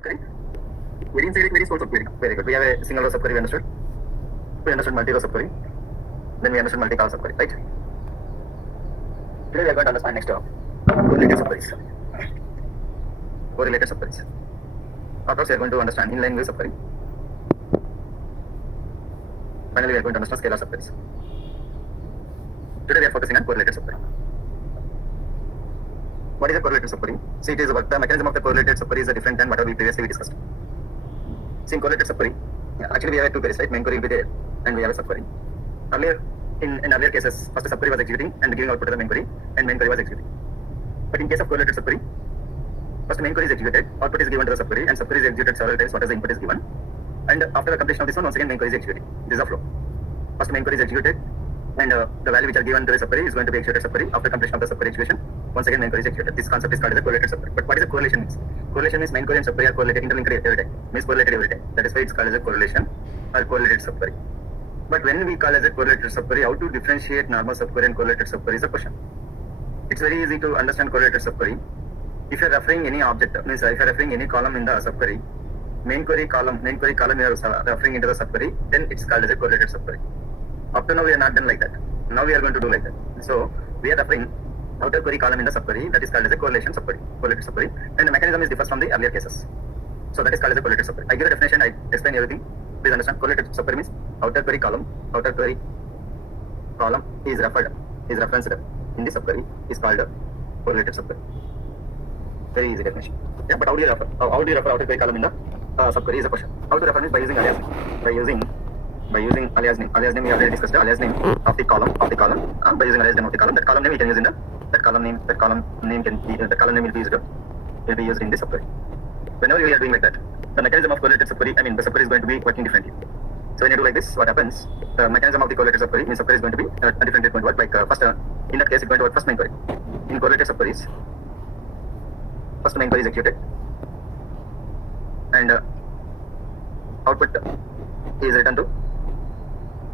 Okay. We didn't say it very source of query. Very good. We have a single row subquery, we understood. We understood multi-row subquery. Then we understood multi-column subquery, right? Today we are going to understand next correlated subqueries. Correlated subqueries. After we are going to understand inline view subquery. Finally, we are going to understand scalar subqueries. Today we are focusing on correlated subquery. What is a correlated subquery? See, it is about the mechanism of the correlated subquery is different than whatever we previously discussed. See, in correlated subquery, actually we have two queries, right? Main query will be there, and we have a subquery. Earlier, in earlier cases, first the subquery was executing and giving output to the main query, and main query was executing. But in case of correlated subquery, first main query is executed, output is given to the subquery, and subquery is executed several times. What is the input is given, and after the completion of this one, once again main query is executing. This is a flow. First main query is executed, and the value which are given to the subquery is going to be executed subquery. After completion of the subquery execution, once again main query is executed. This concept is called as a correlated subquery. But what is a correlation means? Correlation means main query and subquery are correlated, interlinked every time. Means correlated every time. That is why it's called as a correlation or correlated subquery. But when we call as a correlated subquery, how to differentiate normal subquery and correlated subquery is a question. It's very easy to understand correlated subquery. If you are referring any object, means if you are referring any column in the subquery, main query column you are referring into the subquery, then it's called as a correlated subquery. Up to now we are not done like that. Now we are going to do like that. So we are referring outer query column in the subquery, that is called as a correlation subquery, correlated subquery, and the mechanism is differs from the earlier cases. So that is called as a correlated subquery. I give a definition, I explain everything. Please understand. Correlated subquery means outer query column is referenced in the subquery is called a correlated subquery. Very easy definition. Yeah, but how do you refer outer query column in the subquery is a question. How to refer means by using alias name. By using alias name. Alias name we already discussed. Alias name of the column. By using alias name of the column. That column name we can use in the that column name will be used in the subquery. Whenever we are doing like that, the mechanism of correlated subquery, the subquery is going to be working differently. So when you do like this, what happens? The mechanism of the correlated subquery means subquery is going to be different. It's going to work like first in that case it's going to work first main query. In correlated subqueries, first main query is executed, and output is returned to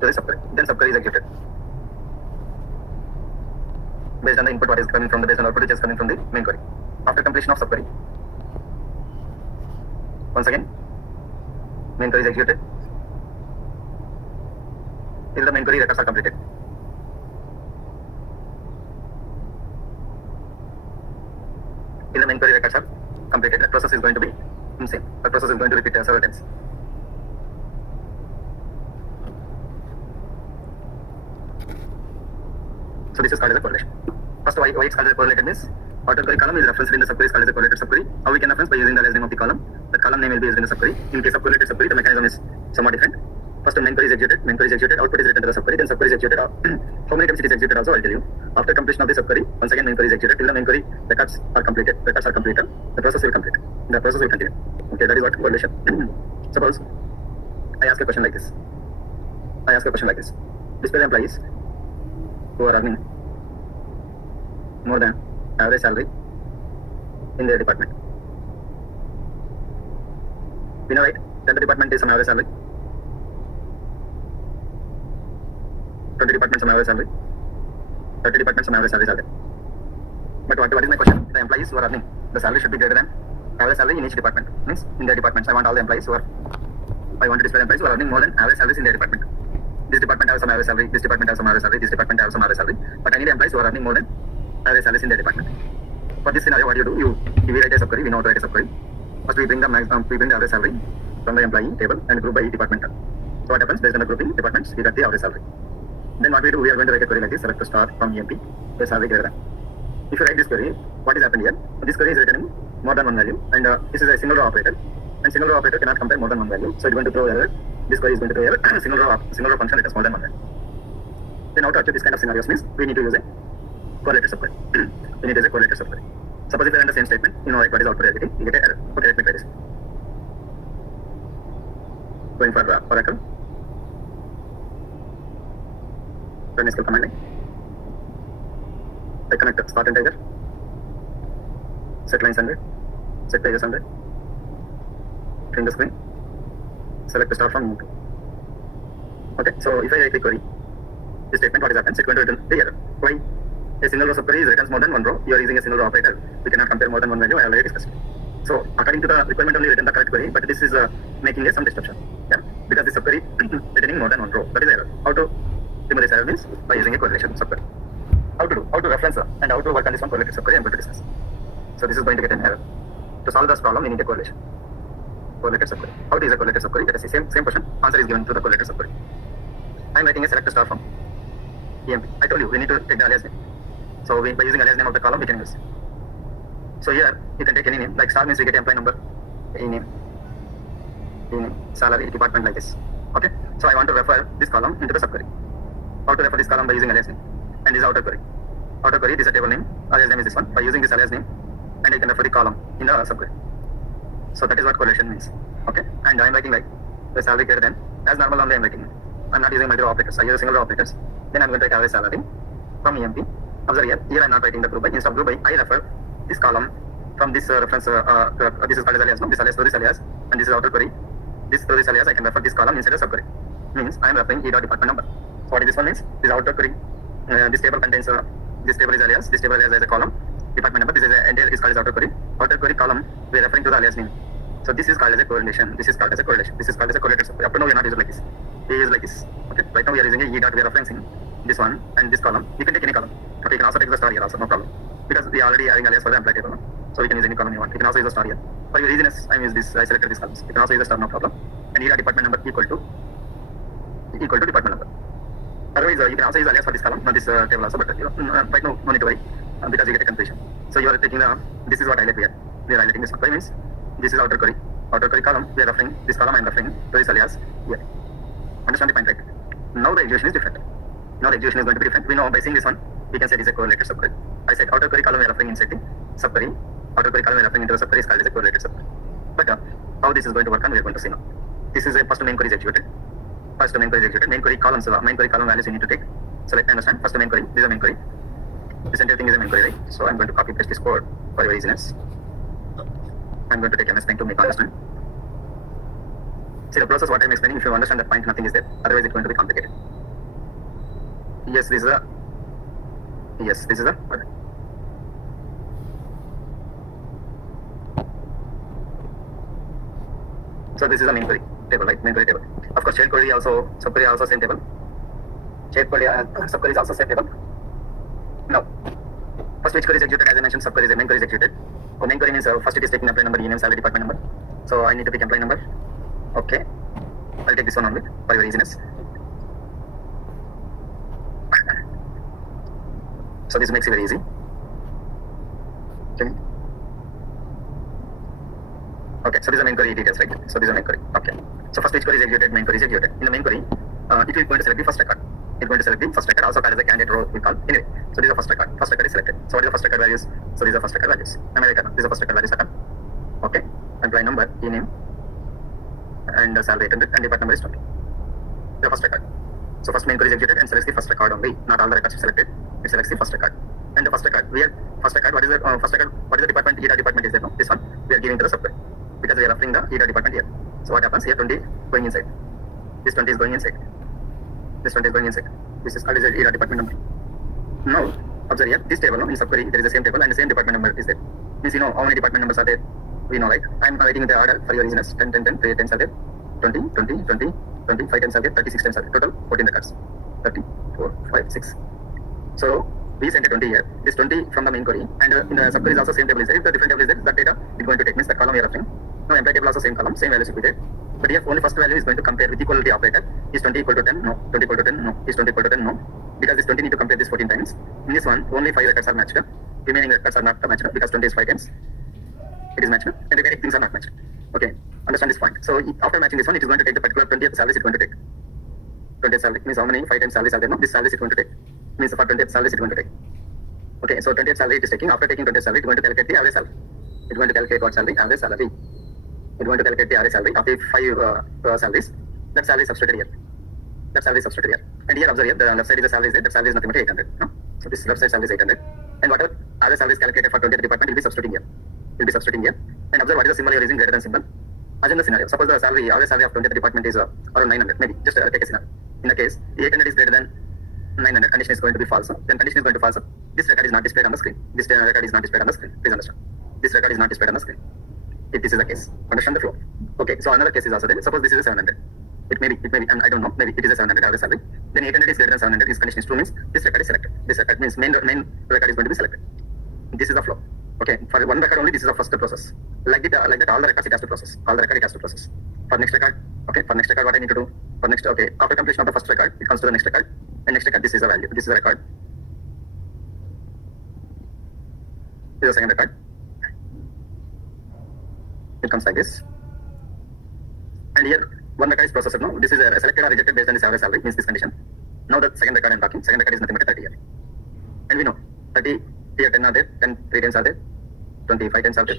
the subquery. Then subquery is executed based on the input what is coming from the based on output which is coming from the main query. After completion of subquery, once again main query is executed till the main query records are completed. Till the main query records are completed, the process is going to be same. The process is going to repeat several times. So this is called as a correlation. First, why it's called as a correlated means outer query column is referenced in the subquery is called as a correlated subquery. How we can reference by using the alias name of the column. The column name will be used in the subquery. In case of correlated subquery, the mechanism is somewhat different. First, main query is executed, output is returned to the subquery, then subquery is executed. How many times it is executed also I'll tell you. After completion of the subquery, once again main query is executed till the main query records are completed. The process will complete. The process will continue. Okay, that is what correlation. Suppose I ask a question like this. Display the employees who are earning more than average salary in their department. We know, right, that the department is some average salary. 20 departments some average salary. 30 departments some average salaries are there. But what is my question? The employees who are earning, the salary should be greater than average salary in each department. Means in their departments, I want all the employees I want to display employees who are earning more than average salaries in their department. This department has some average salary, this department has some average salary, this department has some average salary. But I need employees who are earning more than average salaries in their department. For this scenario, what you do? We write a subquery. We know how to write a subquery. First, we bring the average salary from the employee table and group by each department. So what happens? Based on the grouping departments, we get the average salary. Then what we do? We are going to write a query like this: select to start from EMP, the salary greater than. If you write this query, what is happened here? This query is returning more than one value, and this is a single row operator. And single row operator cannot compare more than one value, so it's going to throw error. This query is going to throw error. single row function returns more than one value. Then how to achieve this kind of scenarios means we need to use a correlated subquery. We need to use a correlated subquery. Suppose if you run the same statement, you know right, what is output reality, you get an error. Okay, let me try this. Going for Oracle. Run SQL command line. I connect start integer. Set lines 100. Set pages 100. Clean the screen. Select the start from EMP. Okay, so if I write the query, this statement, what is happened? It's going to return the error. Why? A single row subquery returns more than one row. You are using a single row operator. We cannot compare more than one value. I already discussed. So according to the requirement only written the correct query, but this is making some disruption. Yeah, because the subquery returning more than one row. That is error. How to remove this error means by using a correlation subquery. How to reference and how to work on this one correlated subquery I'm going to discuss. So this is going to get an error. To solve this problem, we need a correlation. Correlated subquery. How to use a correlated subquery? Let us see. Same question. Answer is given to the correlated subquery. I am writing a select star from EMP. I told you we need to take the alias name. So by using alias name of the column, we can use. So here you can take any name. Like star means we get employee number, e name, salary, department, like this. Okay. So I want to refer this column into the subquery. How to refer this column? By using alias name. And this is outer query. Outer query, this is a table name. Alias name is this one. By using this alias name, and I can refer the column in the subquery. So that is what correlation means. Okay. And I am writing like the salary greater than, as normal only I am writing. I am not using multiple operators. I use single row operators. Then I am going to write average salary from EMP. Observe here. Here I am not writing the group by. Instead of group by, I refer this column from this reference. This is called as alias. No, this alias to this alias, and this is outer query. This to this alias, I can refer this column inside a subquery. Means I am referring e dot department number. So what is this one means? This outer query. This table contains this table is alias. This table alias is a column. Department number. This is entire is called as outer query. Outer query column we are referring to the alias name. So this is called as a correlation. This is called as a correlation. This is called as a correlated subquery. Up to now we are not using like this. We use like this. Okay. Right now we are using a e dot. We are referencing this one and this column. You can take any column. Okay. You can also take the star here also. No problem. Because we are already having alias for the employee table. No? So we can use any column you want. You can also use the star here. For your easiness, I use this. I selected these columns. You can also use the star. No problem. And e dot department number equal to department number. Otherwise, you can also use alias for this column, not this table also, but right now, no need to worry, because you get a confusion. So you are taking this is what highlight here. We are highlighting this one. Means this is outer query column, we are referring, this column I am referring to this alias here. Understand the point, right? Now the execution is different. Now the execution is going to be different. We know by seeing this one, we can say this is a correlated subquery. I said outer query column we are referring inside the subquery. Outer query column we are referring into the subquery is called as a correlated subquery. But how this is going to work on, we are going to see now. This is a first main query is executed. First main query is executed. Main query columns, main query column values you need to take. So let me understand. First main query. This is a main query. This entire thing is a main query, right? So I'm going to copy paste this code for your easiness. I'm going to take MS Paint to make understand. See the process what I'm explaining. If you understand that point, nothing is there. Otherwise, it's going to be complicated. Yes, this is a. Yes, this is a. So this is a main query table, right? Main query table. Of course, shared query also, subquery also same table. Shared query, subquery is also same table. Now, first which query is executed, as I mentioned, subquery is main query is executed. So main query means first it is taking employee number, e name, salary, department number. So I need to pick employee number. Okay, I'll take this one only for your easiness. So this makes it very easy. Okay. Okay, so this is the main query details, right? So this is the main query. Okay. So first which query is executed, main query is executed. In the main query, it is going to select the first record. It's going to select the first record, also called as a candidate row we call. Anyway, so this is the first record. First record is selected. So what is the first record values? So these are first record values. Am I right? This is the first record values. Okay. Employee number, e name, and salary 800, and department number is 20. The first record. So first main query is executed and selects the first record only. Not all the records are selected. It selects the first record. And the first record, first record, what is the first record? What is the department? EDA department is there? No, this one we are giving to the subquery because we are referring the EDA department here. So what happens here? 20 going inside. This 20 is going inside. This 20 is going inside. This is called as EDA department number. Now observe here. This table, no, in subquery there is the same table and the same department number is there. Means you know how many department numbers are there. We know, right? I am writing the order for your easiness. 10, 10, 10, 3 10s are there. 20, 20, 20, 20, 5 10s are there. 36 10s are there. Total 14 records. 30, 4, 5, 6. So we sent a 20 here. This 20 from the main query, and in the subquery is also same table is there. If the different table is there, that data is going to take, means the column we are referring. Now employee table also same column, same values will be there. But here only first value is going to compare with equality operator. Is 20 equal to 10? No. 20 equal to 10? No. Is 20 equal to 10? No. Because this 20 need to compare this 14 times. In this one, only 5 records are matched up. Remaining records are not matched up because 20 is 5 times. It is matched up, and the remaining things are not matched. Okay, understand this point. So after matching this one, it is going to take the particular 20th salaries it's going to take. 20th salary means how many 5 times salaries are there? No, this salaries it's going to take. Means for 20th salaries it's going to take. Okay, so 20th salary it is taking. After taking 20th salary, it's going to calculate the average salary. It's going to calculate what salary? Average salary. It's going to calculate the average salary of the 5 salaries. That salary is substituted here. That salary is substituted here. And here observe here, the left side is the salary is there. That salary is nothing but 800. No? So this left side salary is 800. And whatever average salary is calculated for 20th department will be substituting here. Will be substituting here. And observe what is the symbol you are using, greater than symbol. Assume the scenario. Suppose the salary, average salary of 20th department is around 900. Maybe just take a scenario. In the case, the 800 is greater than 900. Condition is going to be false. Then condition is going to false. This record is not displayed on the screen. This record is not displayed on the screen. Please understand. This record is not displayed on the screen. if this is the case. Understand the flow? Okay, so another case is also there. Suppose this is a 700. It may be, and I don't know, maybe it is a 700 average salary. Then 800 is greater than 700, this condition is true, means this record is selected. This record means main record is going to be selected. This is the flow. Okay, for one record only, this is the first process. Like that, all the records it has to process. All the record it has to process. For next record, okay, for next record, what I need to do? For next, okay, after completion of the first record, it comes to the next record. And next record, this is a value. This is a record. This is the second record. It comes like this. And here, one record is processed. No, this is a selected or rejected based on this average salary, means this condition. Now the second record I'm talking. Second record is nothing but 30 here. And we know 30 here 10 are there, 10 3 times are there, 25 times are there,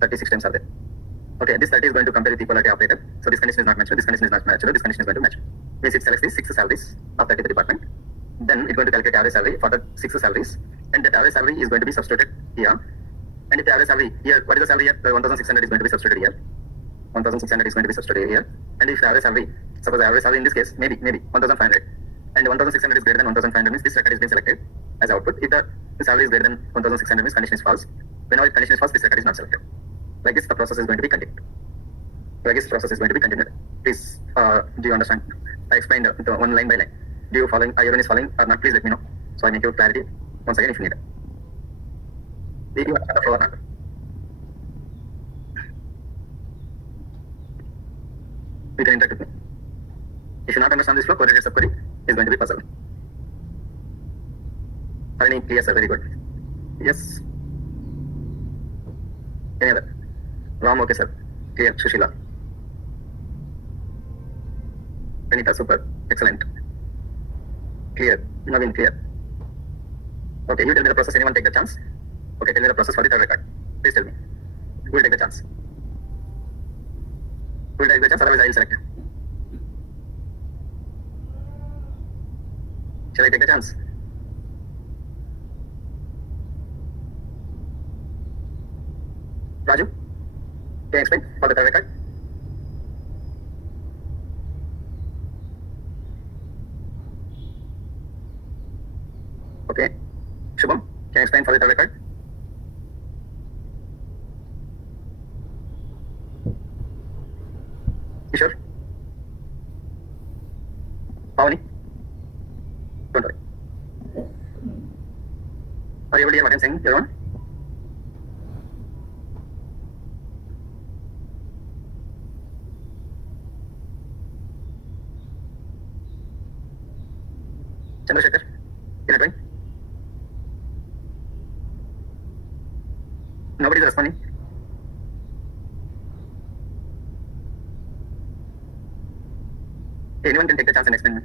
36 times are there. Okay, this 30 is going to compare with equality operator. So this condition is not matched. This condition is not matched. This condition is going to match. Means it selects these 6 salaries of 30 department. Then it's going to calculate average salary for the 6 salaries, and that average salary is going to be substituted here. And if the average salary here, what is the salary here? The 1,600 is going to be substituted here. 1,600 is going to be substituted here. And if the average salary, suppose the average salary in this case, maybe 1,500, and 1,600 is greater than 1,500 means this record is being selected as output. If the salary is greater than 1,600 means condition is false. Whenever condition is false, this record is not selected. Like this, the process is going to be continued. Like this, process is going to be continued. Please, do you understand? I explained the one line by line. Do you following? Everyone is following or not? Please let me know, so I make you clarity once again if you need it. Do you understand the flow or not? You can interact with me. If you not understand this flow, correlated subquery is going to be puzzle. Any clear, sir? Very good. Yes. Any other? Ram, okay, sir. Clear. Sushila. Anita, super. Excellent. Clear. Navin, clear. Okay, you tell me the process. Anyone take the chance? Okay, tell me the process for the third record. Please tell me. Who will take the chance? Who will take the chance? Otherwise, I will select it. Shall I take the chance? Raju, can you explain for the third record? Okay. Shubham, can you explain for the third record? You sure? Pavani? Don't worry. Are you able to hear what I'm saying, everyone? Chandrasekhar, can I join? Nobody is responding. Anyone can take the chance and explain.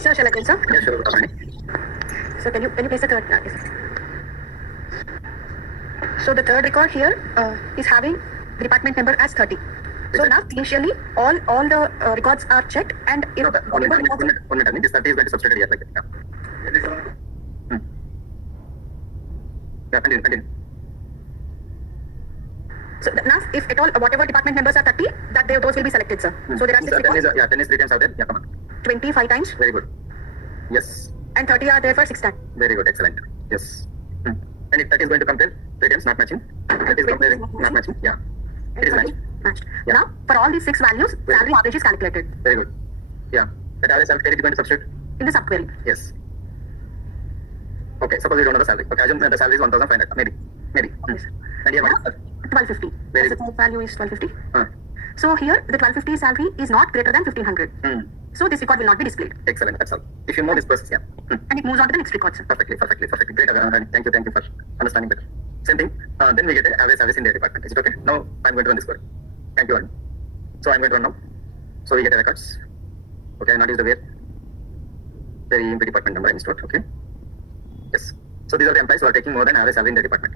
Sir, shall I tell, sir? Yeah, sure. So can you place the third? Yes. So the third record here is having the department number as 30. So now initially all the records are checked and if One minute. This 30 is going to substitute here like that. Yeah. Yeah, continue. So now if at all whatever department numbers are 30, those will be selected, sir. So there are 6 records. 10 is 3 times out there. Yeah, come on. 25 times. Very good. Yes. And 30 are there for 6 times. Very good. Excellent. Yes. And if 30 is going to compare 3 times, not matching. 30 is comparing, not matching. Yeah. It is matching. Matched. Yeah. Now for all these 6 values, salary average is calculated Very good. Yeah. That average salary is going to substitute. in the subquery. Yes. Okay. Suppose you don't know the salary. Okay. Assume the salary is 1,500. Maybe. Okay, sir. And here, Now, what is 1250. Very The third value is 1250. Uh, So here the 1250 salary is not greater than 1500. So this record will not be displayed. Excellent. That's all. If you know this process, yeah. And it moves on to the next record, sir. Perfectly. Great. Thank you for understanding better. Same thing. Then we get an average service in their department. Is it okay? Now I'm going to run this query. Thank you, Arun. So I'm going to run now. So we get the records. Okay, I not use the very department number I installed. Okay. Yes. So these are the employees who are taking more than average salary in the department.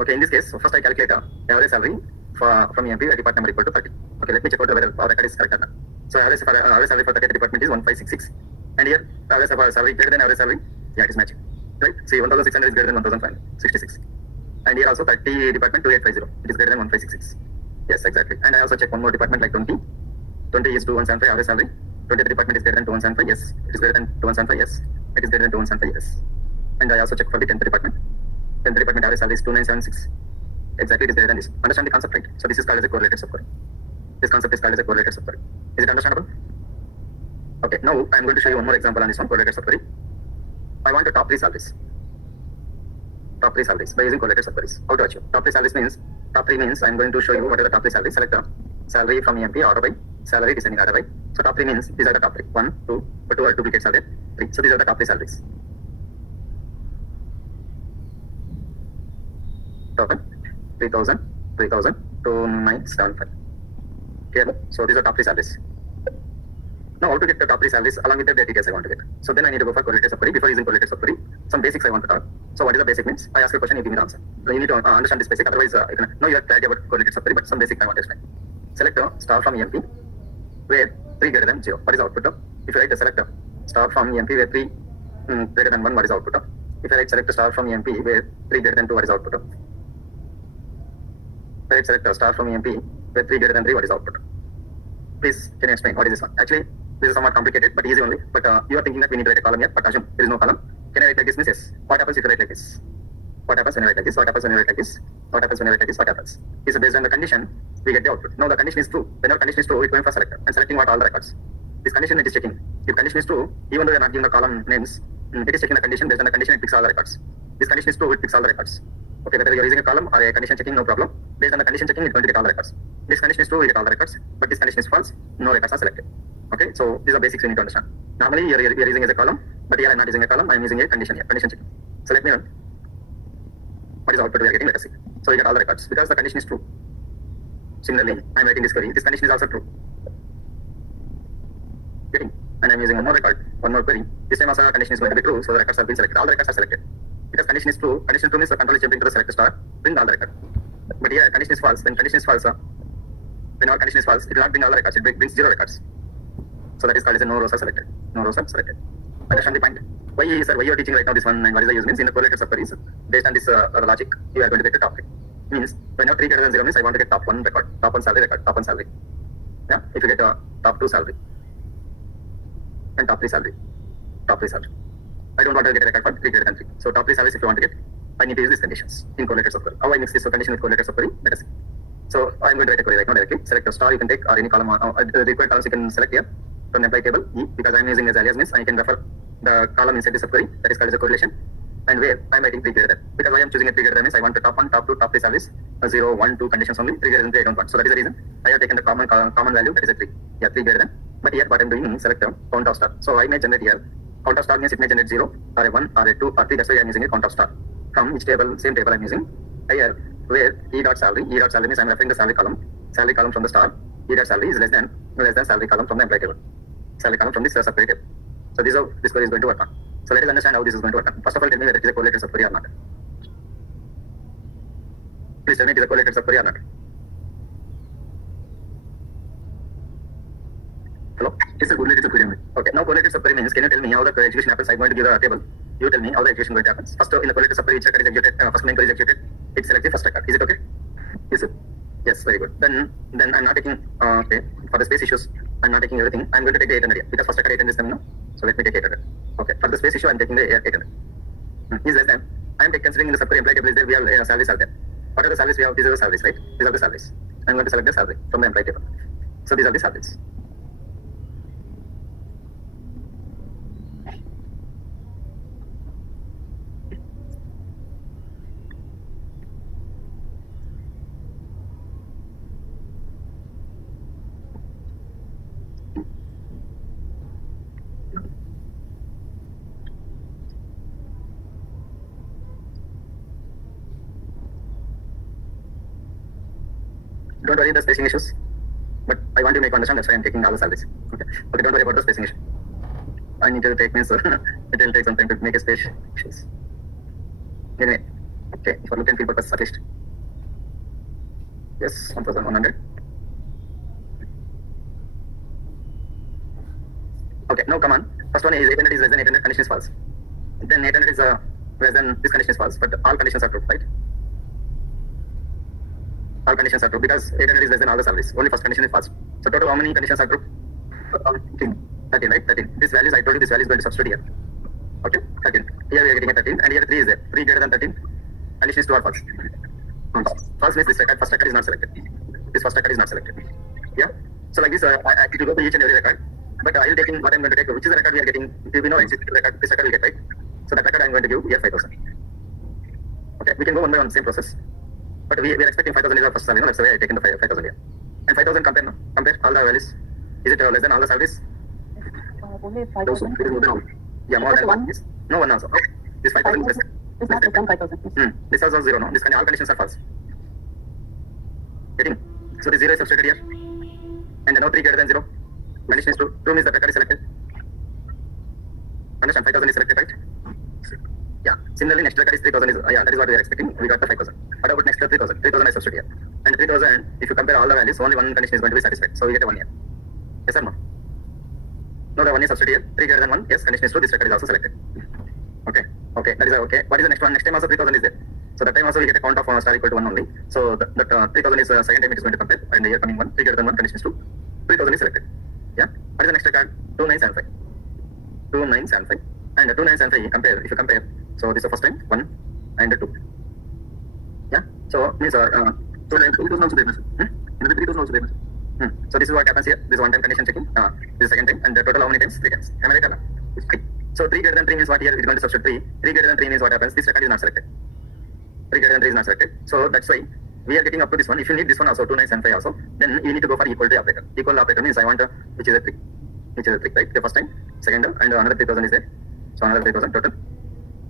Okay, in this case, so first I calculate average salary from EMP at department number equal to 30. Okay, let me check out whether our record is correct or not. So average salary for 30 department is 1566. And here, average salary greater than average salary, yeah, it is matching. Right? See, 1600 is greater than 1566. And here also 30 department 2850, it is greater than 1566. Yes, exactly. And I also check one more department like 20. 20 is 2175 average salary. 20th department is greater than 2175, yes. It is greater than 2175, yes. It is greater than 2175, yes. and I also check for the 10th department. 10th department average salary is 2976. Exactly, it is greater than this. Understand the concept, right? So this is called as a correlated subquery. This concept is called as a correlated subquery. Is it understandable? Okay, now I am going to show you one more example on this one, correlated subquery. I want to top 3 salaries. Top 3 salaries by using correlated subqueries. How to achieve? Top 3 salaries means, top 3 means I am going to show you what are the top 3 salaries. Select the salary from EMP order by salary descending order by. So top 3 means these are the top 3. 1, 2, but 2 are duplicates are there. 3. So these are the top 3 salaries. Top 1, 3000, 3000, 2975. Clear? So these are top 3 salaries. Now how to get the top 3 salaries along with the details I want to get. So then I need to go for correlated subquery. Before using correlated subquery, some basics I want to talk. So what is the basic means? I ask a question, you give me the answer. So you need to understand this basic, otherwise you can know you have clarity about correlated subquery, but some basic I want to explain. Select a star from EMP where 3 greater than 0. What is the output of? If you write a select a star from EMP where 3 greater than 1, what is the output of? If I write select a star from EMP where 3 greater than 2, what is the output of? If I write select a star from EMP where 3 greater than 3, what is the output of? Please, can you explain what is this one? Actually, this is somewhat complicated, but easy only. But you are thinking that we need to write a column here, but assume there is no column. Can I write like this? Means yes. What happens if you write like this? What happens when you write like this? What happens when you write like this? What happens when you write like this? What happens? Is based on the condition, we get the output. Now the condition is true. Whenever condition is true, it's going for selector and selecting what all the records. This condition it is checking. If condition is true, even though you are not giving the column names, it is checking the condition. Based on the condition, it picks all the records. This condition is true, it picks all the records. Okay, whether you are using a column or a condition checking, no problem. Based on the condition checking, it's going to get all the records. This condition is true, we get all the records. But this condition is false, no records are selected. Okay, so these are basics you need to understand. Normally you are using as a column, but here I am not using a column, I am using a condition here, condition checking. So let me know what is the output we are getting, let us see. So we get all the records because the condition is true. Similarly, I am writing this query, this condition is also true. Getting, and I am using one more record, one more query. This time also the condition is going to be true, so the records are being selected. All the records are selected. Because condition is true means the control is jumping to the select star, bring all the record. But here condition is false, when condition is false, when our condition is false, it will not bring all the records, it brings 0 records. So that is called as a no rows are selected. No rows are selected. Understand the point? Why you are teaching right now this one and what is the use means in the correlated subqueries, based on this logic, you are going to get the top 3. Means when you have 3 greater than 0 means I want to get top 1 record, top 1 salary record, top 1 salary. Yeah, if you get a top 2 salary and top 3 salary, top 3 salary. I don't want to get a record for 3 greater than 3. So top 3 salaries if you want to get, I need to use these conditions in correlated subquery. How I mix this condition with correlated subquery? Let us see. So I am going to write a query right now directly. Select a star you can take or any column, the required columns you can select here from the employee table E, because I am using as alias means I can refer the column inside the subquery, that is called as a correlation, and where I am writing 3 greater than. Because I am choosing a 3 greater than means I want the top 1, top 2, top 3 salaries, 0, 1, 2 conditions only, 3 greater than 3 I don't want. So that is the reason I have taken the common value, that is a 3. Yeah, 3 greater than. But here what I am doing is select the count of star. So I may generate here count of star means it may generate 0 or a 1 or a 2 or 3. That's why I am using a count of star. From which table? Same table I am using here, where E dot salary means I am referring the salary column from the star. E dot salary is less than salary column from the employee table, salary column from this subquery table. So this is how this query is going to work on. So let us understand how this is going to work on. First of all, tell me whether it is a correlated subquery or not. Please tell me it is a correlated subquery or not. Hello? It's a correlated subquery only. Okay, now correlated subquery means, can you tell me how the execution happens? I'm going to give a table. You tell me how the execution going to happen. First in the correlated subquery, each record is executed, first main query is executed, it selects the first record. Is it okay? Is it? Yes, very good. Then I'm not taking, okay, for the space issues, I'm not taking everything. I'm going to take the 800 here, because first record 800 is coming now. So let me take 800. Okay, for the space issue, I'm taking the 800. Is less than. I'm considering in the subquery employee table is there, we have salaries are there. What are the salaries we have? These are the salaries, right? These are the salaries. I'm going to select the salary from the employee table. So these are the salaries. Don't worry the spacing issues, but I want to make you understand, that's why I'm taking all the salaries. Okay, don't worry about the spacing issue. I need to take means it will take some time to make a space issues. Anyway, okay, for look and feel purpose at least. Yes, 1100. Okay, now come on. First one is 800 is less than 800, condition is false. Then 800 is less than this condition is false, but all conditions are true, right? All conditions are true because 800 is less than all the salaries. Only first condition is false. So total how many conditions are true? 13, right? 13. This value I told you, this value is going to substitute here. Okay, 13. Here we are getting a 13, and here 3 is there. 3 greater than 13. Condition is true or false. False means this record, first record is not selected. This first record is not selected. Yeah. So like this, I will go to each and every record, but I will take in what I'm going to take, which is the record we are getting. If we know it's record, this record we get, right? So that record I'm going to give here 5,000. Okay, we can go one by one, same process. But we are expecting 5,000 is our first salary, no? That's the way I taken the 5,000 here. And 5,000 compare, no? Compare all the values. Is it less than all the salaries? Only Those, 5,000. it is more than all. Yeah, more than one. Yes. No one also. Okay. This 5,000 is less. It's not less than 5,000. This is also 0, no? This all conditions are false. Getting? So the 0 is substituted here. And now 3 greater than 0. Condition is true. True means the record is selected. Understand? 5,000 is selected, right? Yeah. Similarly, next record is 3,000 is, yeah, that is what we are expecting. We got the 5,000. What about next 3,000? 3,000 I substitute here. And 3,000, if you compare all the values, only one condition is going to be satisfied. So we get a 1 here. Yes or no? No, the 1 is substitute here. 3 greater than 1. Yes, condition is true. This record is also selected. Okay. Okay. That is okay. What is the next one? Next time also 3,000 is there. So that time also we get a count of star equal to 1 only. So that 3,000 is second time it is going to compare. And here coming 1. 3 greater than 1. Condition is true. 3,000 is selected. Yeah. What is the next record? 2975. 2975. And 2975 compare. If you compare. So this is the first time 1 and 2. Yeah. So means 3,000 also there. 3,000 also there. So this is what happens here. This is one time condition checking. This is second time. And the total how many times? 3 times. Am I right or not? It's 3. So 3 greater than 3 means what here is going to substitute 3. 3 greater than 3 means what happens? This record is not selected. 3 greater than 3 is not selected. So that's why we are getting up to this one. If you need this one also, 2975 also, then you need to go for equal to operator. Equal to operator means I want which is a 3. Which is a 3, right? The first time, second term, and another 3,000 is there. So another 3,000 total.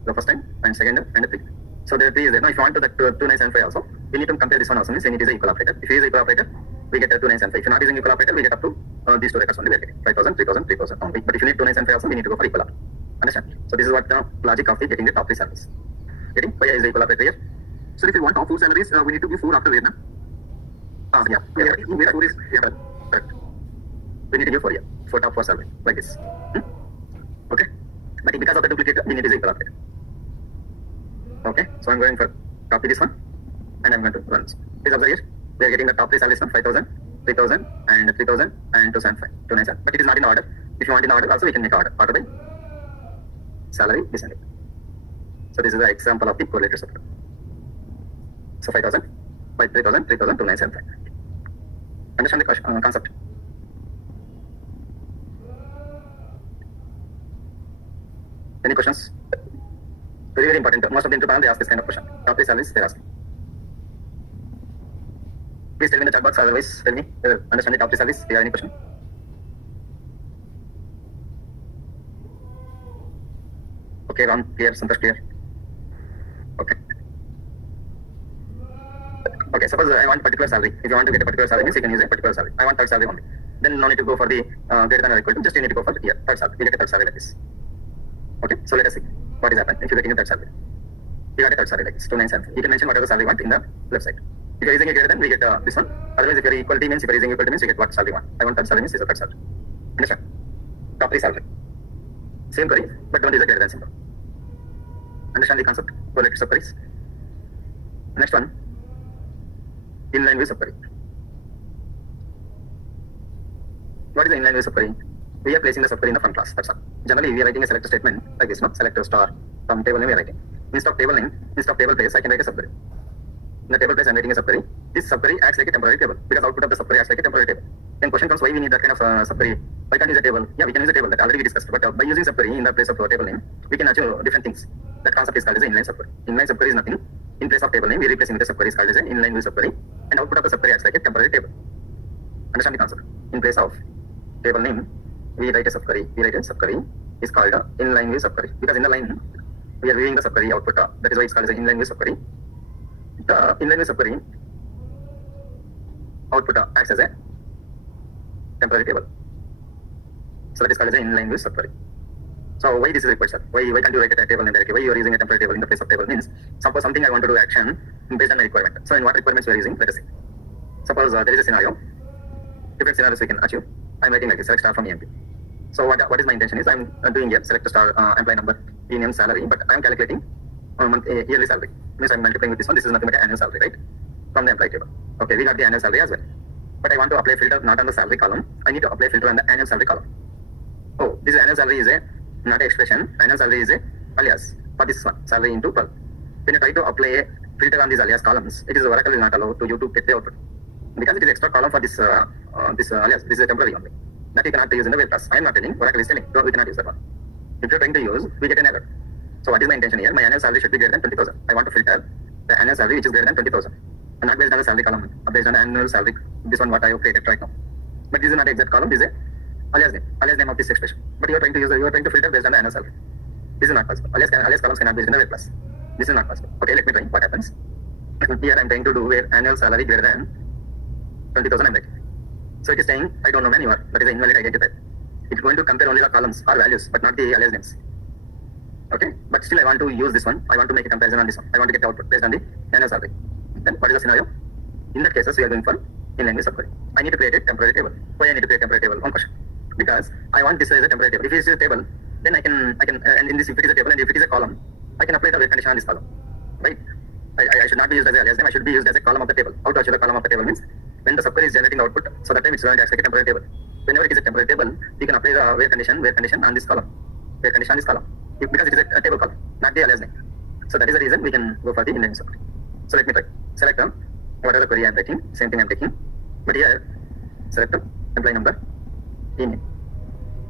The first time, and second term, and a 3. So the 3 is there. Now if you want to that 2975 also, we need to compare this one also means it is a equal operator. If it is a equal operator, we get a 2975. If you're not using equal operator, we get up to these two records only. We are getting 5,000, 3,000, 3,000 only. But if you need 2975 also, we need to go for equal operator. Understand? So this is what the logic of getting the top 3 salaries. Getting? Why is the equal operator here? So if you want top 4 salaries, we need to give 4 after where, na? Yeah. Where 4 is, yeah, correct. We need to give 4 here. 4 top 4 salary, like this. Okay? But because of the duplicate, we need to equal operator. Okay? So I'm going for copy this one, and I'm going to run this. Please observe here. We are getting the top 3 salaries from 5,000, 3,000, and 3,000, and 297. But it is not in order. If you want in order, also we can make order. Order by salary descending. So this is the example of the correlated supply. So 5,000, by 3,000, 3,000, 297. Understand the question, concept? Any questions? Very, very important. Most of the interview panel, they ask this kind of question. Top 3 salaries, they're asking. Please tell me in the chat box, otherwise tell me, understand the top 3 salaries. Do you have any question? Okay, Ram, clear, Santosh, clear. Okay. Okay, suppose I want particular salary. If you want to get a particular salary, means you can use a particular salary. I want third salary only. Then no need to go for the greater than or equal to, just you need to go for the third salary. You get a third salary like this. Okay, so let us see what is happening if you're getting a third salary. You got a third salary like this, 297. You can mention whatever salary you want in the left side. If you're using a greater than, we get this one. Otherwise, if you're equality means, if you're using equality means, you get what salary you want. I want third salary means, is a third salary. Understand? Top 3 salary. Same query, but don't use a greater than symbol. Understand the concept? Correlated subqueries. Next one, inline view subquery. What is the inline view subquery? We are placing the subquery in the front class. That's all. Generally, we are writing a selector statement like this, no? Selector star from table name we are writing. Instead of table name, instead of table place, I can write a subquery. In the table place, I'm writing a subquery. This subquery acts like a temporary table because output of the subquery acts like a temporary table. Then question comes, why we need that kind of subquery? Why can't we use a table? Yeah, we can use a table that already we discussed. But by using subquery in the place of table name, we can achieve different things. That concept is called as an inline subquery. Inline subquery is nothing. In place of table name, we replace with the subquery is called as an inline view subquery, and output of the subquery acts like a temporary table. Understand the concept? In place of table name, we write a subquery. We write a subquery is called a inline view subquery because in the line we are viewing the subquery output. That is why it's called as an inline view subquery. The inline view subquery output acts as a temporary table. So that is called as an inline view subquery. So why this is required, sir? Why can't you write a table name directly? Why you are using a temporary table in the place of table means suppose something I want to do action based on my requirement. So in what requirements we are using? Let us see. Suppose there is a scenario. Different scenarios we can achieve. I'm writing like this, select star from EMP. So what is my intention is I'm doing here select star employee number, name, salary, but I'm calculating yearly salary. Means I'm multiplying with this one. This is nothing but an annual salary, right? From the employee table. Okay, we got the annual salary as well. But I want to apply filter not on the salary column. I need to apply filter on the annual salary column. Oh, this annual salary is a not an expression. Annual salary is a alias. for this one, salary into 12. When you try to apply a filter on these alias columns, it is Oracle will not allow to you to get the output because it is extra column for this alias. This is a temporary only that you cannot use in the web class. I am not telling, Oracle is telling, no, we cannot use that one. If you are trying to use, we get an error. So what is my intention here? My annual salary should be greater than 20,000. I want to filter the annual salary which is greater than 20,000, and not based on the salary column, based on the annual salary. This one what I have created right now. But this is not the exact column. This is a alias name of this expression. But you are trying to filter based on the annual salary. This is not possible. Alias columns cannot be used in the web class. This is not possible. Okay, let me try. What happens? Here I am trying to do where annual salary greater than 20,000 I'm writing. So it is saying I don't know when you are. That is an invalid identifier. It is going to compare only the columns or values, but not the alias names. Okay, but still I want to use this one. I want to make a comparison on this one. I want to get the output based on the annual salary. Then what is the scenario? In that cases we are going for in-language subquery. I need to create a temporary table. Why I need to create a temporary table? One question. Because I want this as a temporary table. If it is a table, then I can and in this if it is a table and if it is a column, I can apply the where condition on this column. Right? I should not be used as an alias name. I should be used as a column of the table. How to achieve the column of the table means when the subquery is generating the output, so that time it's going to expect a temporary table. Whenever it is a temporary table, we can apply the where condition on this column. Where condition on this column. Because it is a table column, not the alias name. So that is the reason we can go for the in-language subquery. So let me try. Select whatever the query I am taking, same thing I am taking. But here, select employee number, in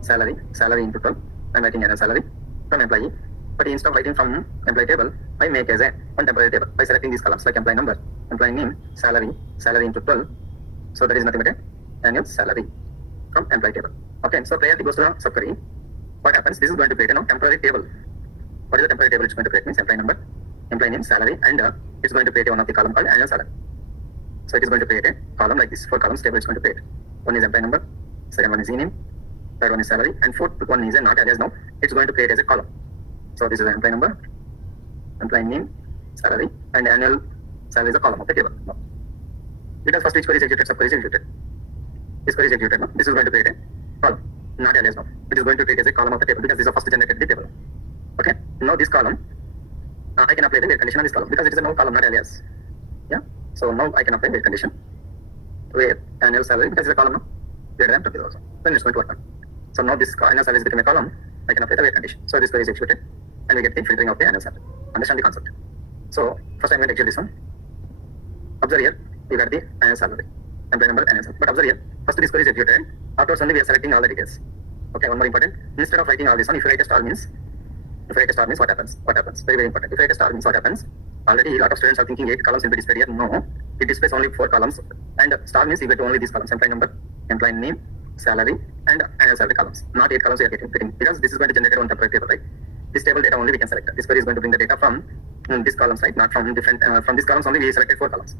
salary into 12. I am writing annual salary from employee. But instead of writing from employee table, I make as a one temporary table by selecting these columns like employee number, employee name, salary into 12. So that is nothing but a annual salary from employee table. Okay, so priority goes to the subquery. What happens? This is going to create a temporary table. What is the temporary table it's going to create? Means employee number, employee name, salary, and it's going to create one of the column called annual salary. So it is going to create a column like this. 4 columns table it's going to create. One is employee number, second one is e-name, third one is salary, and fourth one is a not alias now. It's going to create as a column. So this is the employee number, employee name, salary, and annual salary is a column of the table. No. Because first which query is executed, subquery is executed. This query is executed. No? This is going to create a column, not alias now. It is going to create as a column of the table because this is the first generated the table. Okay. Now this column, I can apply the where condition on this column because it is a no column, not alias. Yeah. So now I can apply where condition where annual salary because it's a column now greater than 20,000. Then it's going to work. So now this annual salary is become a column. I can apply the where condition. So this query is executed and we get the filtering of the annual salary. Understand the concept. So first I'm going to execute this one. Observe here, we got the annual salary, employee number, annual salary. But observe here, first this query is executed. Afterwards only we are selecting all the details. Okay, one more important. Instead of writing all this one, if you write a star means what happens? What happens? Very, very important. If you write a star means what happens? Already a lot of students are thinking 8 columns will be displayed here. No, it displays only 4 columns. And star means you get only these columns: employee number, employee name, salary, and annual salary columns. Not 8 columns we are getting because this is going to generate one temporary table, right? This table data only we can select. This query is going to bring the data from these columns, right? Not from different from these columns only we selected 4 columns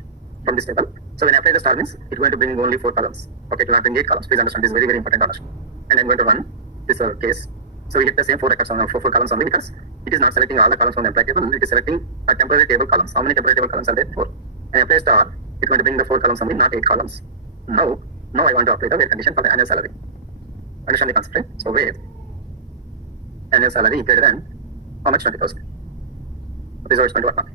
from this table. So when I apply the star means it's going to bring only 4 columns. Okay, it will not bring 8 columns. Please understand this is very, very important to understand. And I'm going to run this case. So we get the same 4 records on 4 columns only because it is not selecting all the columns from the employee table. It is selecting a temporary table columns. How many temporary table columns are there? 4. And I apply star, it's going to bring the 4 columns only, not 8 columns. Now I want to apply the where condition for the annual salary. Understand the concept, right? So where annual salary greater than how much? 20,000. This is how it's going to work now.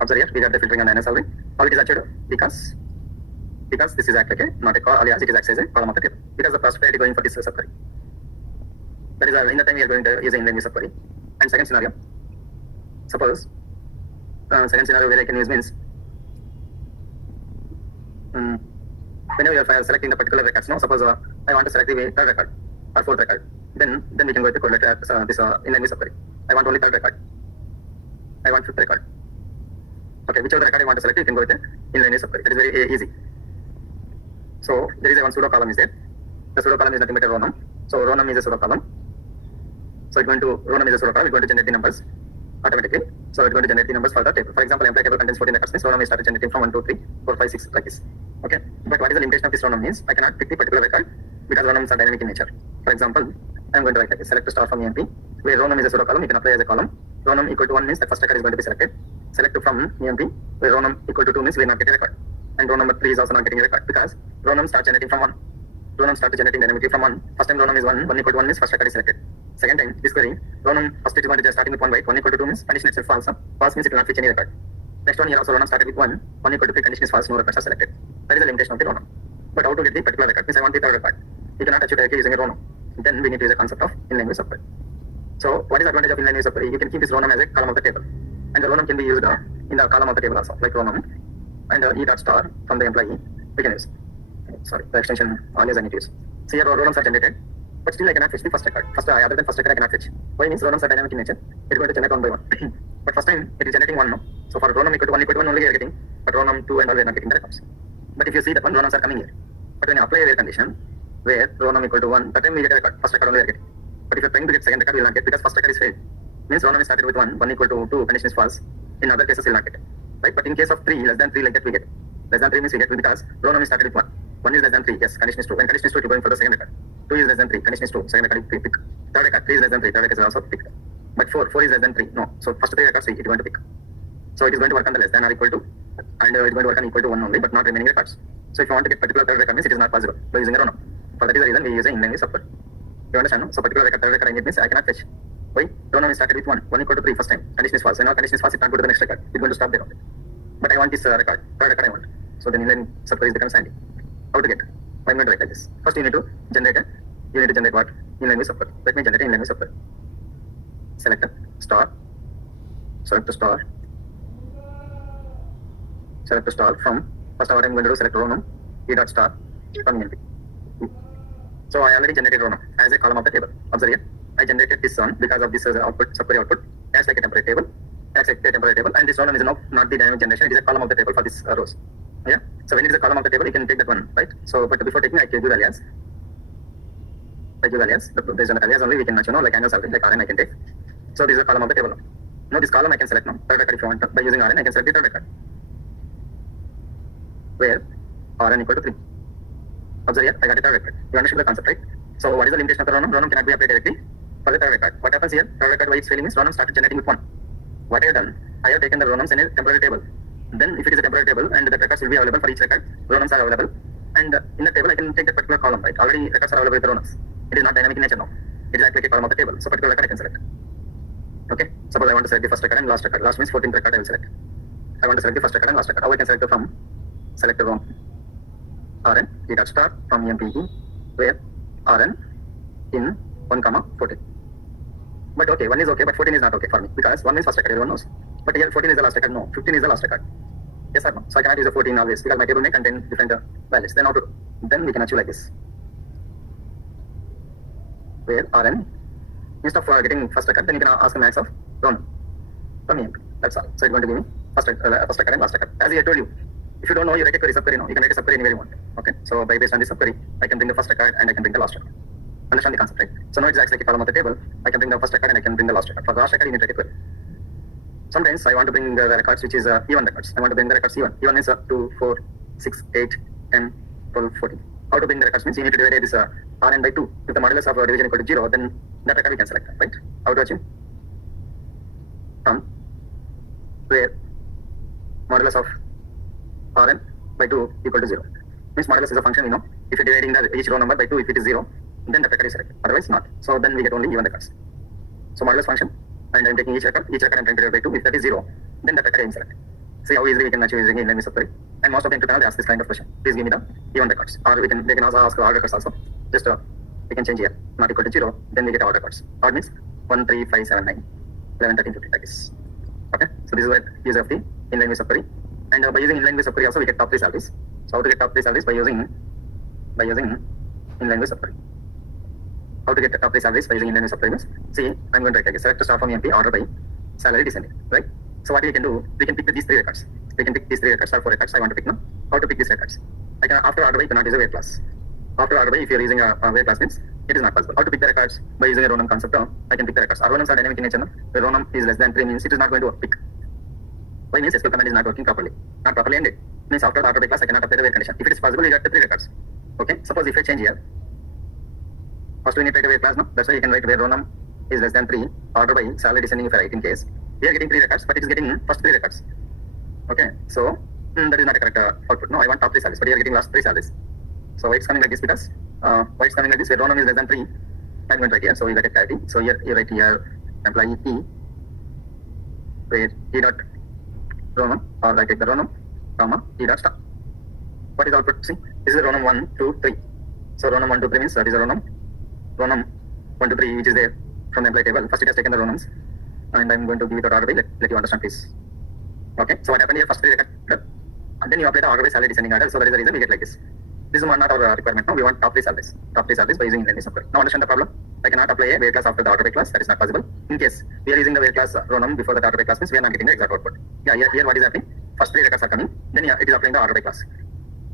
Observe here, we got the filtering on the annual salary. How it is achieved? Because this is actually not a call alias, it is actually a column of the table. Because the first priority going for this subquery. That is in the time we are going to use in-language subquery. And second scenario, suppose second scenario where I can use means whenever you are selecting the particular records. Now suppose I want to select the third record or fourth record, then we can go to correlate this in-language subquery. I want only third record. I want fifth record. Okay, whichever record I want to select, you can go with the in-language subquery. That is very easy. So there is a one pseudo column is there. The pseudo column is nothing but a row num. So row num is a pseudo column. So row num is a pseudo column. It's going to generate the numbers automatically. So it's going to generate the numbers for the table. For example, employee table contains 14 records. Means row num is started generating from 1, 2, 3, 4, 5, 6 like this. Okay. But what is the limitation of this row num means? I cannot pick the particular record because row nums are dynamic in nature. For example, I am going to write like this. Select a star from EMP. Where row num is a pseudo column, you can apply as a column. Row num equal to 1 means the first record is going to be selected. Select from EMP. Where row num equal to 2 means we are not getting a record. And row number 3 is also not getting a record because row num starts generating from 1. Row num started generating dynamically from 1. First time row num is 1 equal to 1 means first record is selected. Second time, this query, row num first is going to just starting with 1 byte, 1 equal to 2 means condition itself false. False means it will not fetch any record. Next one here also row num started with 1 equal to 3, condition is false, no records are selected. That is the limitation of the row num. But how to get the particular record? Means I want the third record. You cannot achieve directly using a row num. Then we need to use the concept of in-language subquery. So what is the advantage of inline view subquery? You can keep this row num as a column of the table, and the row num can be used in the column of the table also, like row num and e dot star from the employee we can use. Sorry, the extension alias I need to use. So here row nums are generated, but still I cannot fetch the first record. Other than first record I cannot fetch. Why means row nums are dynamic in nature. It's going to generate one by one. But first time it is generating one, no? So for row num equal to 1 only we are getting, but row num 2 and all we are not getting the records. But if you see that one, row nums are coming here. But when you apply a where condition, where row num equal to 1, that time we get a record. First record only we are getting. But if you are trying to get second record, we will not get, because first record is failed. Means row num is started with 1 equal to 2, condition is false. In other cases, we will not get. Right? But in case of 3, less than 3, like that we get. Less than 3 means we get, because row num is started with 1. 1 is less than 3, yes, condition is 2. When condition is 2, you are going for the second record. 2 is less than 3, condition is 2, second record is pick. Third record, 3 is less than 3, third record is also picked. But 4 is less than 3, no. So first 3 records it is going to pick. So it is going to work on the less than or equal to, and it is going to work on equal to 1 only, but not remaining records. So if you want to get particular third record, means it is not possible by using a row num. For that is the reason we are using inline view subquery. You understand? No? So particular record, third record I need means I cannot fetch. Why? Row num is started with 1 equal to 3 first time. Condition is false. When our condition is false, it can't go to the next record. It's going to stop there only. But I want this record, third record I want. So then inline subquery becomes handy. How to get? I'm going to write like this. First you need to generate what? Inline view subquery. Let me generate inline view subquery. Select a star. Select a star. Select a star from, first what I'm going to do, select row num, e dot star from NP. So I already generated row num as a column of the table. Observe here. I generated this one because of this output, subquery output, as like a temporary table, and this row num is not the dynamic generation, it is a column of the table for this rows. Yeah. So when it is a column of the table, you can take that one, right? So, but before taking, I give the alias. Based on the alias only we can, like annual salary, like RN I can take. So this is a column of the table. Now this column I can select now, third record if you want. By using RN, I can select the third record, where RN equal to 3. Observe here, I got a third record. You understand the concept, right? So what is the limitation of the row num? Row num cannot be applied directly for the third record. What happens here? Third record, why it's failing means row num started generating with 1. What I have done, I have taken the row nums in a temporary table. Then if it is a temporary table and the records will be available for each record, row nums are available. And in the table I can take that particular column, right? Already records are available with the row nums. It is not dynamic in nature now. It is actually a column of the table. So particular record I can select. Okay. Suppose I want to select the first record and last record. Last means 14th record I will select. I want to select the first record and last record. How I can select the from? Select the row RN, e dot star from MPE, where RN in 1, 14. But okay, 1 is okay, but 14 is not okay for me, because 1 means first record, everyone knows. But here 14 is the last record, no. 15 is the last record. Yes or no? So I cannot use the 14 always, because my table may contain different values. Then how to do? Then we can achieve like this. Where RN, instead of getting first record, then you can ask the max of row num from EMP. That's all. So it's going to give me first record and last record. As I told you, if you don't know, you write a query, subquery, no. You can write a subquery anywhere you want. Okay. So based on this subquery, I can bring the first record and I can bring the last record. Understand the concept, right? So now it acts like a column of the table. I can bring the first record and I can bring the last record. For the last record, you need to write a query. Sometimes I want to bring the records which is even records. I want to bring the records even. Even is 2, 4, 6, 8, 10, 12, 14. How to bring the records means you need to divide this Rn by 2. If the modulus of division equal to 0, then that record we can select, right? How to achieve? From where modulus of Rn by 2 equal to 0. Means modulus is a function, if you're dividing each row number by 2, if it is 0, then the record is selected. Otherwise not. So then we get only even records. So modulus function, and I'm taking each record I'm trying to divide by 2. If that is 0, then the record I am selected. See how easily we can achieve using inline view subquery. And most of the internet they ask this kind of question. Please give me the even records. Or they can also ask odd records also. Just we can change here. Not equal to 0, then we get odd records. Odd means 1, 3, 5, 7, 9, 11, 13, 15 like this. Okay. So this is what use of the inline view subquery. And by using inline view subquery also we get top 3 salaries. So how to get top 3 salaries? By using inline view subquery. How to get the top 3 salaries by using inline view subquery means, see, I'm going to write like this. Select a star from MP, order by salary descending, right? So what we can do, we can pick these 3 records. We can pick these 3 records or 4 records I want to pick now. How to pick these records? I can, after order by, you cannot use a where class. After order by, if you are using a where class means, it is not possible. How to pick the records? By using a row num concept, I can pick the records. Our row nums are dynamic in nature. The row num is less than 3 means it is not going to pick. Why means SQL command is not working properly. Not properly ended. Means after the order by class, I cannot apply the where condition. If it is possible, you get the 3 records. Okay. Suppose if I change here, first we need to write a where class now. That's why you can write where row num is less than 3, order by salary descending if I write in case. We are getting 3 records, but it is getting first 3 records. Okay. So that is not a correct output. No, I want top 3 salaries, but you are getting last 3 salaries. So why it's coming like this? Because why it's coming like this? Where row num is less than 3, I'm going to write here. So you get a clarity. So here you write here employee E, where E dot row num, or I take the row num, comma E dot star. What is the output? See, this is row num 1, 2, 3. So row num 1, 2, 3 means that is a row num 1 to 3, which is there. from the employee table. First it has taken the row numbers, and I'm going to give it an order by. Let you understand, please. Okay. So what happened here? First three record, and then you apply the order by salary descending order. So that is the reason we get like this. This is not our requirement. Now we want top three salaries. Top three salaries by using inline subquery. Now understand the problem. I cannot apply a weight class after the order by class. That is not possible. In case we are using the weight class row number before the order by class means we are not getting the exact output. Yeah, here what is happening? First three records are coming. Then it is applying the order by class.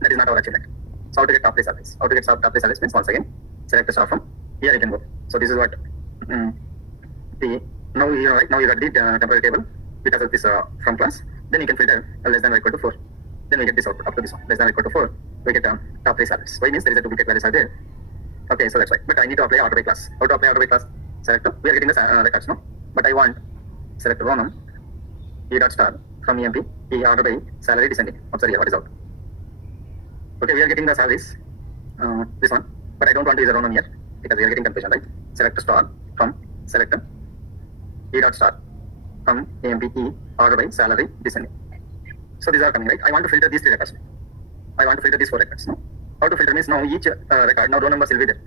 That is not our achievement. So how to get top three salaries? How to get top three salaries means once again select the star from here. You can go. So this is what now you got the temporary table because of this from class. Then you can filter less than or equal to 4. Then we get this output up to this one. Less than or equal to 4. We get top three salaries. Why means there is a duplicate values are there. Okay, so that's why. But I need to apply order by class. How to apply order by class? Select. We are getting the records now. But I want select row num e dot star from EMP e order by salary descending. Observe here what is out. Okay, we are getting the salaries. This one. But I don't want to use a row num here because we are getting confusion, right? Select star from select e dot star from EMP e order by salary descending. So these are coming, right? I want to filter these three records. I want to filter these 4 records. No? How to filter means now each record, now row numbers will be there.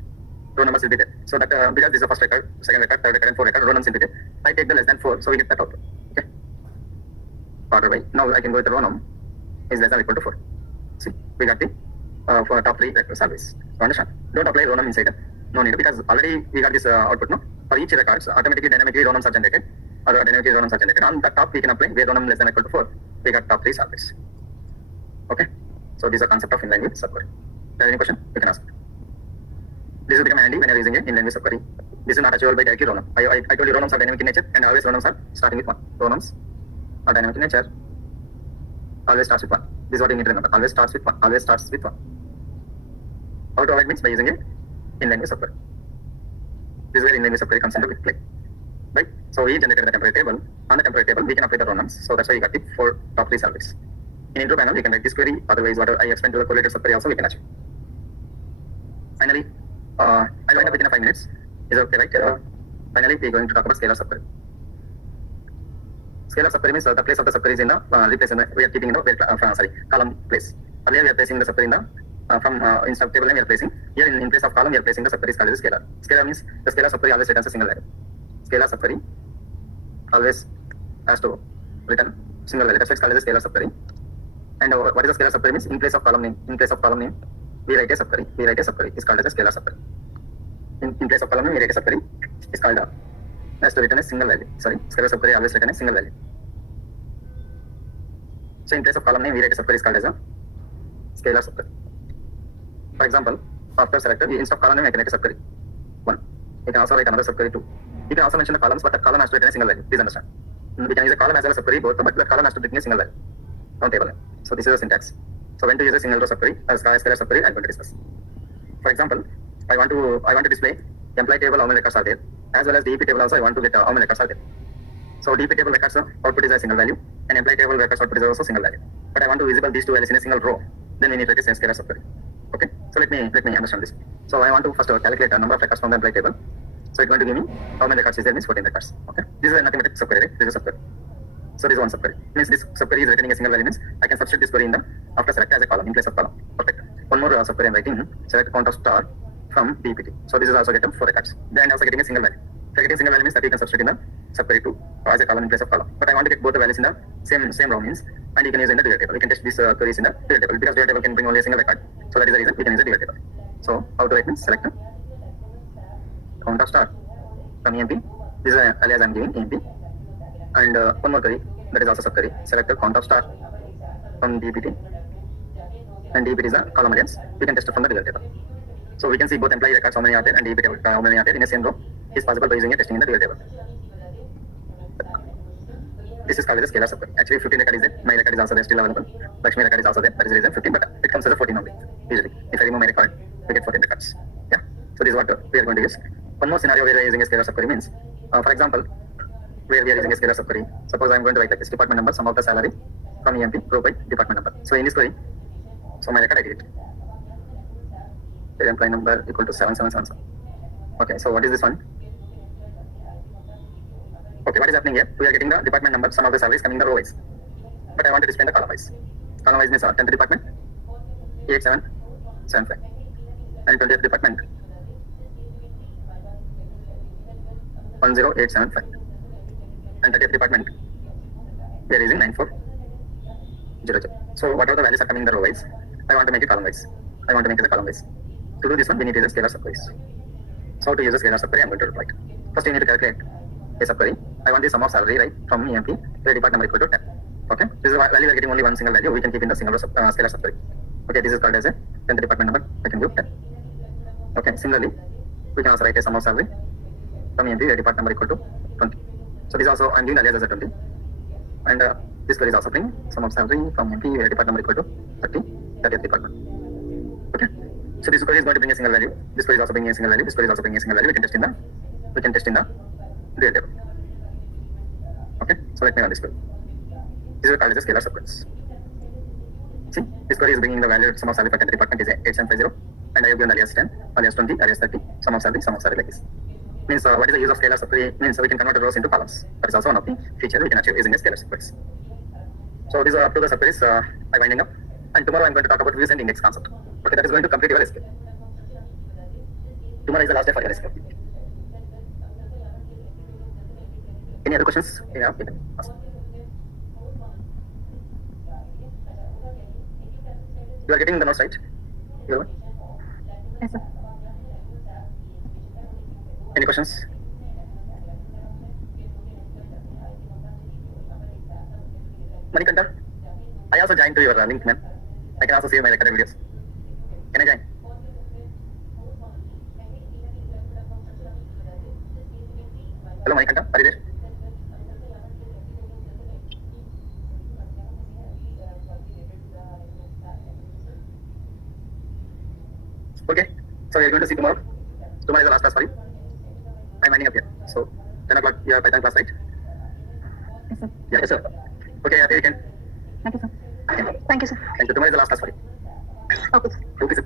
Row numbers will be there. So that because this is the first record, second record, third record, and 4 record, row numbers will be there. I take the less than 4, so we get that output. Okay. Order by. Now I can go with the row num is less than or equal to 4. See, we got the for top 3 record salaries. So understand? Don't apply row num inside. No need because already we got this output. No, for each records, automatically dynamically row nums are generated. Or dynamically row nums are generated. On the top we can apply where row num less than or equal to 4. We got top 3 salaries. Okay. So these are concept of inline with subquery. If there is any question, you can ask. This will become handy when you are using it inline with subquery. This is not achievable by directly row num. I told you row nums are dynamic in nature and always row nums are starting with 1. Row nums are dynamic in nature. Always starts with 1. This is what you need to remember. Always starts with 1. Always starts with 1. How to avoid means by using it inline with subquery. This is where inline with subquery comes into play. Right? So we generated the temporary table. On the temporary table, we can apply the row nums. So that's why you got it for top 3 salaries. In intro panel, you can write this query. Otherwise, whatever I explained to the correlated subquery also we can achieve. Finally, I'll wind up within 5 minutes. Is okay, right? Finally, we are going to talk about scalar subquery. Scalar subquery means the place of the subquery is in the we are keeping in the column place. Earlier we are placing the subquery in the from instead of table name we are placing. Here in place of column we are placing the subquery is called as scalar. Scalar means the scalar subquery always returns a single value. Scalar subquery always has to return single value. That's why it's called as a scalar subquery. And what is a scalar subquery means in place of column name. In place of column name, we write a subquery. We write a subquery. It's called as a scalar subquery. In place of column name, we write a subquery. It's called has to return a single value. Sorry, scalar subquery always return a single value. So in place of column name, we write a subquery is called as a scalar subquery. For example, after selector, instead of column name, I can write a subquery 1. You can also write another subquery 2. You can also mention the columns, but the column has to return a single value. Please understand. We can use a column as well as a subquery both, but the column has to return a single value on table name. So this is the syntax. So when to use a single row subquery, as scalar subquery, I'm going to discuss. For example, I want to display employee table how many records are there, as well as DEP table also I want to get how many records are there. So DEP table records output is a single value, and employee table records output is also single value. But I want to visible these two values in a single row. Then we need to write a scalar subquery. Okay. So let me understand this. So I want to first calculate the number of records from the employee table. So it's going to give me how many records is there means 14 records. Okay. This is a nothing but a subquery, right? This is a subquery. So this is one subquery. Means this subquery is returning a single value means I can substitute this query in the after select as a column in place of column. Perfect. One more subquery I'm writing select count of star from DPT. So this is also getting 4 records. Then also getting a single value. So getting single value means that you can substitute in the subquery 2 as a column in place of column. But I want to get both the values in the same row means, and you can use in the dual table. You can test these queries in the dual table because dual table can bring only a single record. So that is the reason we can use the dual table. So how to write means select count of star from EMP. This is an alias I'm giving EMP. And one more query that is also subquery. Select the count of star from DPT. And DPT is a column alias. We can test it from the dual table. So we can see both employee records how many are there and DP table how many are there in the same row is possible by using a testing in the dual table. This is called as a scalar subquery. Actually 15 record is there. My record is also there, still available. Lakshmi record is also there. That is the reason 15, but it comes as a 14 only. Usually, if I remove my record, we get 14 records. Yeah. So this is what we are going to use. One more scenario where we are using a scalar subquery means, for example, where we are using a scalar subquery. Suppose I am going to write like this department number, sum of the salary from EMP, row by department number. So in this query, so my record I did it. The employee number equal to 7777. Okay, so what is this one? Okay, what is happening here? We are getting the department number, sum of the salaries coming in the row wise. But I want to display the column wise. Column wise means 10th department, 8775. And 20th department, 10875. And 30th department, we are using 9400. So whatever the values are coming in the row wise, I want to make it column wise. I want to make it a column wise. To do this one, we need to use a scalar subqueries. So how to use a scalar subquery, I'm going to write. First, you need to calculate a subquery. I want the sum of salary, right, from EMP to the department number equal to 10. Okay, this is a value we are getting only one single value. We can keep in the single scalar subquery. Okay, this is called as a 10th department number. I can give 10. Okay, similarly, we can also write a sum of salary from EMP to the department number equal to 20. So this also I'm giving alias as a 20. And this query is also bring sum of salary from MP department number equal to 30th department. Okay. So this query is going to bring a single value. This query is also bringing a single value. This query is also bringing a single value. We can test in the real table. Okay. So let me run this query. This is called as a scalar subqueries. See, this query is bringing the value sum of salary for 10th department is 8750, and I have given alias 10, alias 20, alias 30, sum of salary like this. Means what is the use of scalar subquery? Means we can convert the rows into columns. That is also one of the features we can achieve using a scalar subqueries. So these are up to the subqueries I'm winding up. And tomorrow I'm going to talk about views and index concept. Okay, that is going to complete your escape. Tomorrow is the last day for your escape. Any other questions? Yeah, you can ask. You are getting the notes, right? You Yes, sir. Any questions? Manikanta, I also joined to your link, man. I can also see my recorded videos. Can I join? Hello, Manikanta, are you there? Okay, so we are going to see tomorrow. Tomorrow is the last class for you. I'm winding up here. So 10 o'clock your Python class, right? Yes, sir. Yeah, yes, sir. Okay, happy weekend. Thank you, sir. Thank you, sir. Thank you. Tomorrow is the last class for you. Okay, sir. Okay, sir.